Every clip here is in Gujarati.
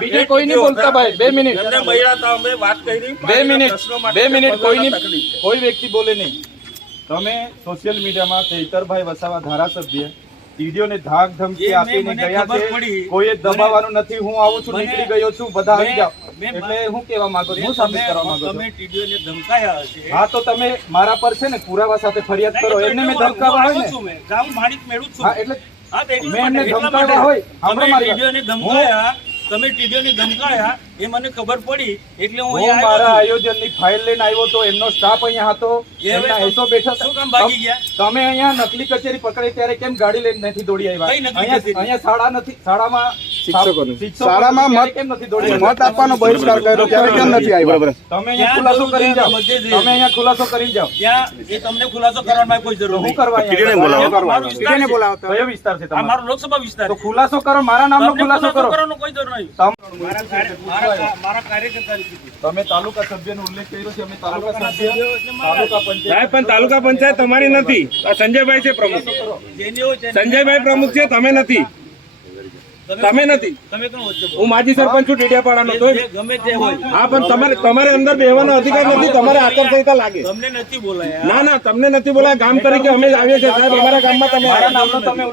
બીજે કોઈ નહીં બોલતા ભાઈ 2 મિનિટ વાત કરી 2 મિનિટ કોઈ વ્યક્તિ બોલે નહીં। તમે સોશિયલ મીડિયામાં ચૈતરભાઈ વસાવા ધારાસભ્ય વીડિયોને ધાક ધમકી આપીને ગયા છે, કોઈ દબાવવાનું નથી। હું આવું છું, નીકળી ગયો છું, બધા આવી જાવ, એટલે હું કહેવા માંગુ છું, હું સાબિત કરવા માંગુ છું। તમે ટીડીઓને ધમકાયા હશે। હા તો તમે મારા પર છે ને પુરાવા સાથે ફરિયાદ કરો, એમને મેં ધમકાવા હોય ને ગામ માણિક મેળવું છું। હા એટલે મેં એમને ધમકાવ્યા હોય, આપણે ટીડીઓને ધમકાયા, તમે ટીડીઓને ધમકાયા એ મને ખબર પડી, એટલે હું મારા આયોજનની ફાઇલ લઈને આવ્યો તો એમનો સ્ટાફ અહીંયા હતો, એમના હેસો બેઠા શું કામ ભાગી ગયા? તમે અહીંયા નકલી કચેરી પકડી ત્યારે કેમ ગાડી લઈને નથી દોડી આવ્યા? અહીંયા શાળા નથી, શાળામાં શાળામાં કેમ નથી દોડી મત આપવાનો બહિષ્કાર કર્યો ત્યારે કેમ નથી આવ્યા? તમે અહીંયા ખુલાસો કરી જાઓ, તમે અહીંયા ખુલાસો કરી જાઓ। એ તમને ખુલાસો કરવાની કોઈ જરૂર હું કરવા કયો વિસ્તાર છે તમારો? મારો લોકસભા વિસ્તાર। તો ખુલાસો કરો, મારા નામનો ખુલાસો કરો, કોઈ જરૂર નહીં। મારા કાર્યકર્તા તમે તાલુકા સભ્યનો ઉલ્લેખ કર્યો છે, અમે તાલુકા સભ્ય તાલુકા પંચાયત પણ તાલુકા પંચાયત તમારી નથી, સંજયભાઈ છે પ્રમુખ, સંજયભાઈ પ્રમુખ છે, તમે નથી, તમે નથી। તમે કોણ વચ્ચે હું માજી સરપંચ છું ડેડિયાપાડાનો, તો ગમે તે હોય, હા પણ તમારે અંદર બેહવાનો અધિકાર નથી, તમારે આચારસંહિતા લાગે। તમને નથી બોલાયા? ના તમને નથી બોલાયા, ગામ તરીકે અમે જ આવીએ છીએ સાહેબ, અમારા ગામમાં તમે મારા નામનો તમે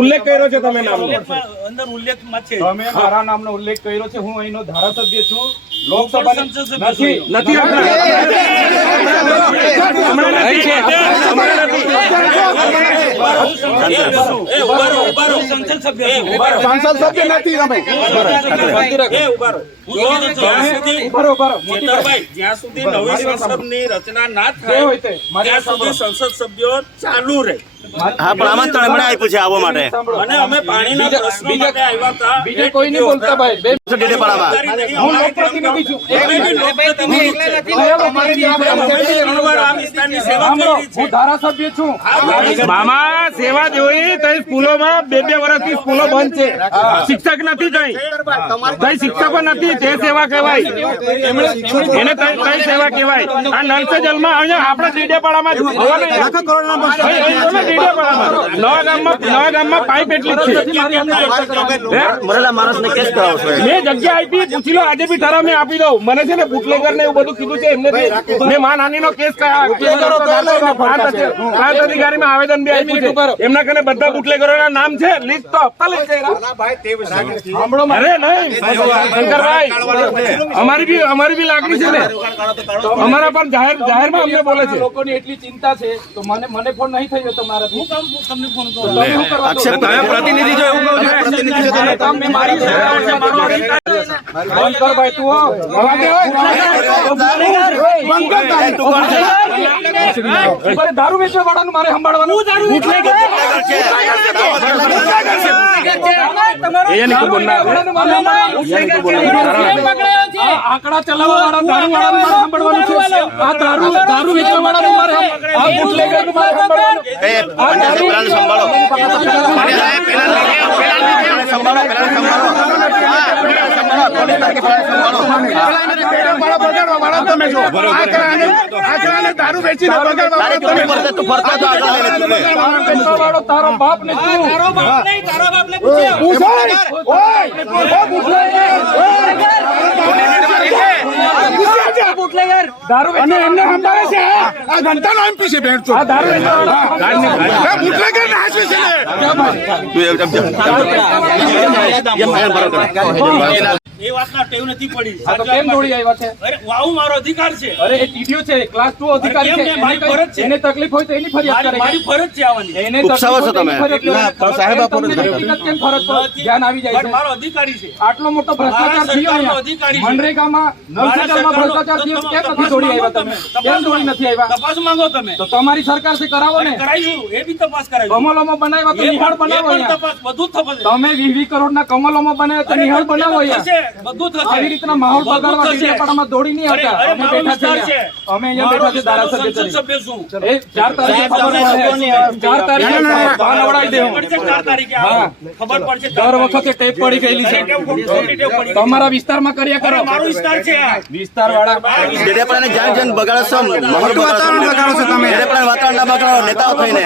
ઉલ્લેખ કર્યો છે તમે નામનો અંદર ઉલ્લેખમાં છે, તમે મારા નામનો ઉલ્લેખ કર્યો છે। હું અહીંનો ધારાસભ્ય છું, લોકસભા નથી સંસદ સભ્ય જ્યાં સુધી નવી સંસદની રચના ના થાય ત્યાં સુધી સંસદ સભ્યો ચાલુ રહે। હા પણ આમંત્રણ હમણાં આપ્યું છે આવવા માટે, અને અમે પાણીના પ્રશ્નો માટે આવ્યા હતા। બીજે કોઈ નહીં બોલતા ભાઈ, હું લોકપ્રતિનિધિ છું, હું ધારાસભ્ય છું। મામા સેવા જોઈ તો સ્કૂલોમાં 2 વર્ષથી સ્કૂલો બંધ છે, શિક્ષક નથી, કઈ શિક્ષકો નથી, તે સેવા કહેવાય, એને કઈ સેવા કહેવાય? આ નલ સે જલમાં અહીંયા આપણા ડેડિયાપાડામાં નવા ગામમાં પાઇપ એટલી જ છે। મરેલા માણસને કેસ કરાવો છો? મેં જગ્યા આપી, પૂછી લો, આજે બી ઠરાવ મેં આપી દઉં। મને છે ને બુટલેગર ને એવું બધું કીધું છે એમને, મેં માનહાનિ નો કેસ પ્રાંત અધિકારીમાં આવેદન બી આપ્યું છે, એમના કને બધા બુટલેગરોના નામ છે, લિસ્ટ તો આપતા લઈ જાય। અરે નહીં શંકરભાઈ, અમારી બી લાગણી છે ને, અમારા પર જાહેરમાં અમને બોલે છે। લોકોની એટલી ચિંતા છે તો મને ફોન નહીં થયો તમારા, હું કામ તમને ફોન કરું? પ્રતિનિધિ જો એવું કહું પ્રતિનિધિ બંધ કર ભાઈ, તું દારૂ વેચવા વાળાનું મારે સંભાળવાનું? આંકડા ચલાવવા વાળા દારૂ વાળાનું મારે સંભાળવાનું છે, આ દારૂ વેચવા વાળાનું મારે, આ બુટલેગરનું મારે સંભાળવાનું। દારૂ વેચી તારો બાપ ને દારૂ અને એમને સંભાળે છે, આ ઘંટાનો એમપી છે, બેન આ દારૂ એ વાતના ટેવ નથી પડી। કેમ દોડી આવ્યા છે? અરે વાવ મારો અધિકાર છે। અરે એ ટીડીઓ છે, ક્લાસ 2 અધિકારી છે, મારી ફરજ છે, એને તકલીફ હોય તો એની ફરિયાદ કરે, મારી ફરજ છે આવવાની। એને ઉપસાવો છો તમે? સાહેબ કેમ ફરજ પર ધ્યાન આવી જાય છે? મારો અધિકારી છે, આટલો મોટો ભ્રષ્ટાચાર થયો અહીંયા મનરેગામાં, નલસેજલમાં ભ્રષ્ટાચાર થયો, કેમ નથી દોડી આવ્યા તમે? કેમ દોડી નથી આવ્યા? તપાસ માંગો તમે તો તમારી સરકાર થી કરાવો ને, કરાઈશું, એ બી તપાસ કરાઈશું। કમલોમાં બનાવ્યા તો નિહાળ બનાવો અહીંયા, તપાસ બધું થશે, તમે 20 કરોડના કમલોમાં બનાવ્યા તો નિહાળ બનાવો અહીંયા, બધું થશે। આવી રીતના માહોલ બગાડવા ડેડિયાપાડામાં દોડી નહીં આવતા, અમે બેઠા છે, અમે અહીંયા બેઠા છે ધારાસભ્ય તરીકે। સભ્ય શું એ 4 તારીખે ખબર પડશે, 4 તારીખે બહાર નવડાવી દેવું, 4 તારીખે ખબર પડશે। દર વખતે ટેપ પડી ગયેલી છે, તમારા વિસ્તારમાં કર્યા કરો, મારો વિસ્તાર છે આ વિસ્તાર વાળા ડેડિયાપાડાને જાણ બગાડો છો, વાતાવરણ બગાડો છો તમે, વાતાવરણ ના બગાડો નેતાઓ થઈને,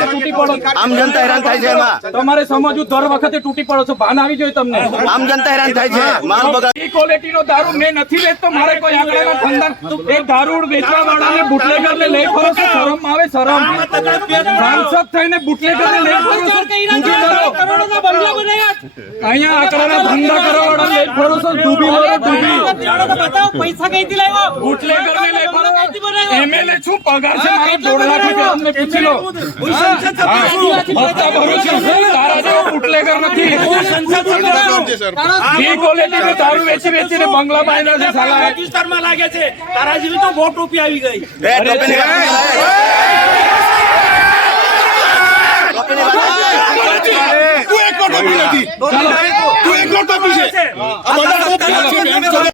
આમ જનતા હેરાન થાય છે, એમાં તમારે સમજવું, દર વખતે તૂટી પડો છો, ભાન આવી જોઈએ તમને, આમ જનતા હેરાન થાય છે, માલ બગાડ એ ક્વોલિટીનો દારૂ મેં નથી વેચતો, મારે કોઈ આંકડાના ધંધા એ દારૂ વેચવા વાળાને બુટલેગરને લઈ ફરો છો, શરમ આવે શરમ? સાંસદ થઈને બુટલેગરને લઈ ફરો છો, ડૂબી મરો. અહીંયા આંકડાના ધંધા કરવા વાળાને લઈ ફરો છો, ડૂબી મરો, ડૂબી. પૈસા કઈથી લાવ્યો? બુટલેગરને લઈ ફરો. MLA છું, પગાર છે મારો 1.5 લાખ રૂપિયા, અમને પૂછી લો. હપ્તા ભરું છું, તારા જેવો બુટલેગર નથી. જે ક્વોલિટીનો દારૂ વેચીને બંગલા બાંધ્યા છે સાલા. વિસ્તારમાં લાગે છે તારા જેવી તો વોટ રૂપિયા આવી ગઈ. એ ટોપીની વાત તું એકલો ટોપી નથી. તું એકલો ટોપી છે. આ બધા ટોપી છે.